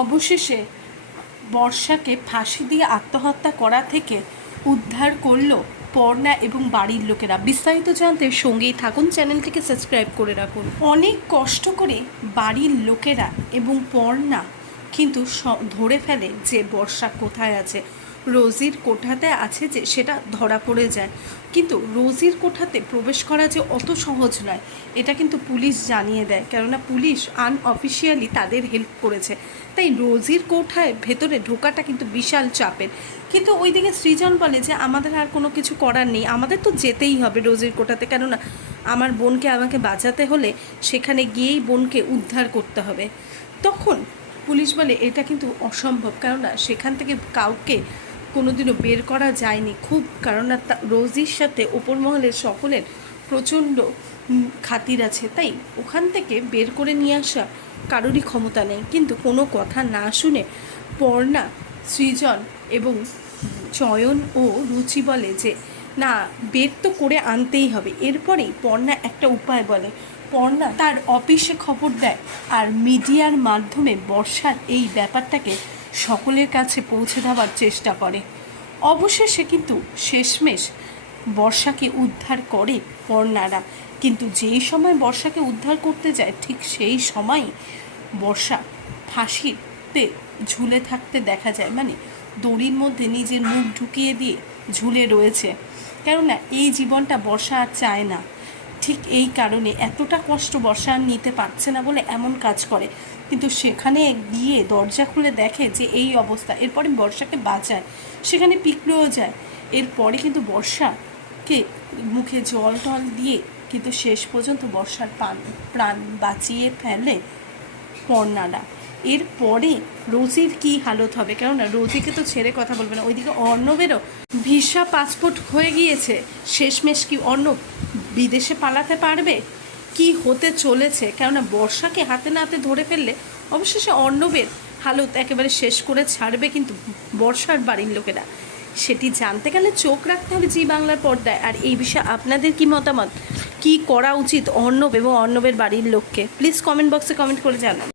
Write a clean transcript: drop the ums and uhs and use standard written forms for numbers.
অবশেষে বর্ষাকে ফাঁসি দিয়ে আত্মহত্যা করা থেকে উদ্ধার করলো পর্ণা এবং বাড়ির লোকেরা। বিস্তারিত জানতে সঙ্গেই থাকুন, চ্যানেলটিকে সাবস্ক্রাইব করে রাখুন। অনেক কষ্ট করে বাড়ির লোকেরা এবং পর্ণা কিন্তু ধরে ফেলে যে বর্ষা কোথায় আছে। রোজির কোঠাতে আছে যে সেটা ধরা পড়ে যায়, কিন্তু রোজির কোঠাতে প্রবেশ করা যে অত সহজ নয় এটা কিন্তু পুলিশ জানিয়ে দেয়, কেননা পুলিশ আনঅফিসিয়ালি তাদের হেল্প করেছে। তাই রোজির কোঠায় ভেতরে ঢোকাটা কিন্তু বিশাল চাপের। কিন্তু ওইদিকে সৃজন বলে যে আমাদের আর কোনো কিছু করার নেই, আমাদের তো যেতেই হবে রোজির কোঠাতে, কেননা আমার বোনকে আমাকে বাঁচাতে হলে সেখানে গিয়েই বোনকে উদ্ধার করতে হবে। তখন পুলিশ বলে এটা কিন্তু অসম্ভব, কেননা সেখান থেকে কাউকে কোনোদিনও বের করা যায়নি, খুব কেননা রোজির সাথে ওপর মহলের সকলের প্রচণ্ড খাতির আছে, তাই ওখান থেকে বের করে নিয়ে আসা কারোরই ক্ষমতা নেই। কিন্তু কোনো কথা না শুনে পর্ণা, সৃজন এবং চয়ন ও রুচি বলে যে না, বের তো করে আনতেই হবে। এরপরেই পর্ণা একটা উপায় বলে। পর্ণা তার অফিসে খবর দেয় আর মিডিয়ার মাধ্যমে বর্ষার এই ব্যাপারটাকে সকলের কাছে পৌঁছে দেওয়ার চেষ্টা করে। অবশেষে কিন্তু শেষমেশ বর্ষাকে উদ্ধার করে পর্ণারা। কিন্তু যেই সময় বর্ষাকে উদ্ধার করতে যায় ঠিক সেই সময়ই বর্ষা ফাঁসিতে ঝুলে থাকতে দেখা যায়, মানে দড়ির মধ্যে নিজের মুখ ঢুকিয়ে দিয়ে ঝুলে রয়েছে। কেননা এই জীবনটা বর্ষা আর চায় না, ঠিক এই কারণে এতটা কষ্ট বর্ষা আর নিতে পারছে না বলে এমন কাজ করে। কিন্তু সেখানে গিয়ে দরজা খুলে দেখে যে এই অবস্থা, এরপরে বর্ষাকে বাঁচায়, সেখানে পিকড়েও যায়। এরপরে কিন্তু বর্ষাকে মুখে জল টল দিয়ে কিন্তু শেষ পর্যন্ত বর্ষার প্রাণ বাঁচিয়ে ফেলে পর্ণারা। এরপরে রোজির কী হালত হবে, কেননা রোজিকে তো ছেড়ে কথা বলবে না। ওইদিকে অর্ণবেরও ভিসা পাসপোর্ট হয়ে গিয়েছে, শেষমেশ কি অর্ণব বিদেশে পালাতে পারবে, কি হতে চলেছে, কেননা বর্ষাকে হাতে নাতে ধরে ফেললে অবশেষে অর্ণবের হালত একেবারে শেষ করে ছাড়বে কিন্তু বর্ষার বাড়ির লোকেরা। সেটি জানতে গেলে চোখ রাখতে হবে জি বাংলার পর্দায়। আর এই বিষয়ে আপনাদের কি মতামত, কি করা উচিত অর্ণব এবং অর্ণবের বাড়ির লোককে, প্লিজ কমেন্ট বক্সে কমেন্ট করে জানান।